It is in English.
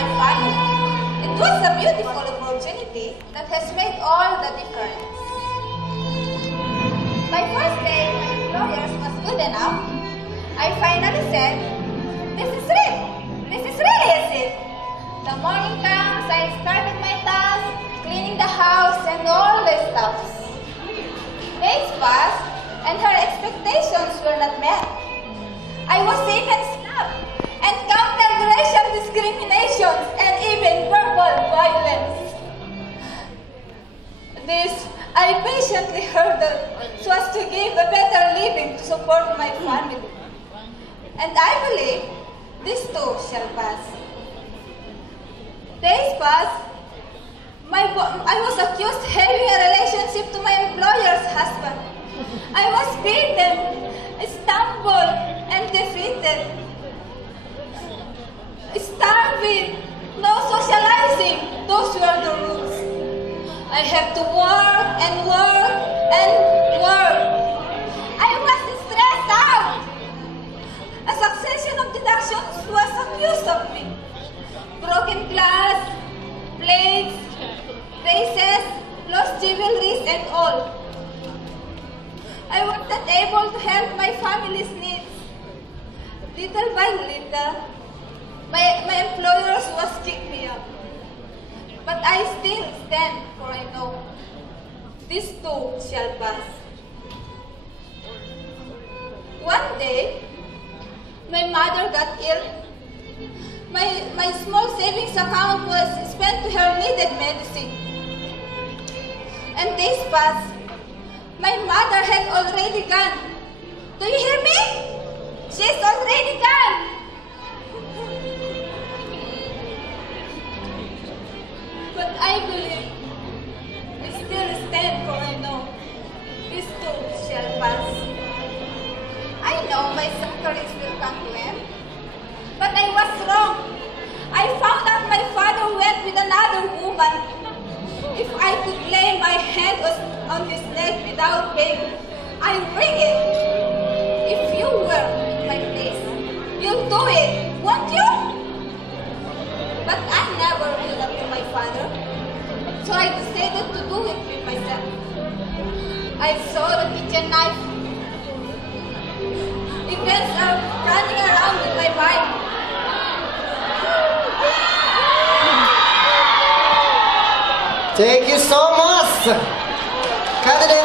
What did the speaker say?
my family. It was a beautiful opportunity that has made all the difference. My first day, my employers was good enough. I finally said, this is really it. The morning comes, I started my task, cleaning the house and all the stuffs. Days passed, and her expectations were not met. I was even slapped, encountered racial discriminations, and even verbal violence. This I patiently hurdled so as to give a better living to support my family. And I believe this too shall pass. Days passed. I was accused having a relationship to my employer's husband. I was beaten, stumbled, and defeated. Starving, no socializing, those were the rules. I have to work and work and work. I was stressed out. A succession of deductions was accused of me. Broken glass, plates, vases, lost jewelry, and all. I was not able to help my family's needs. Little by little, my employers was kicked me out. But I still stand, for I know this too shall pass. One day, my mother got ill. My small savings account was spent to her needed medicine. And days passed. My mother had already gone. Do you hear me? She's already gone. But I believe, I still stand for I know this too shall pass. I know my sufferings will come to end, but I was wrong. I found out my father went with another woman. If I could lay my hand on his neck without pain, I'd bring it. If you were in my place, you'll do it, won't you? But I never will up to my father, so I decided to do it with myself. I saw the kitchen knife. Events are running around in my mind. Thank you so much, candidate.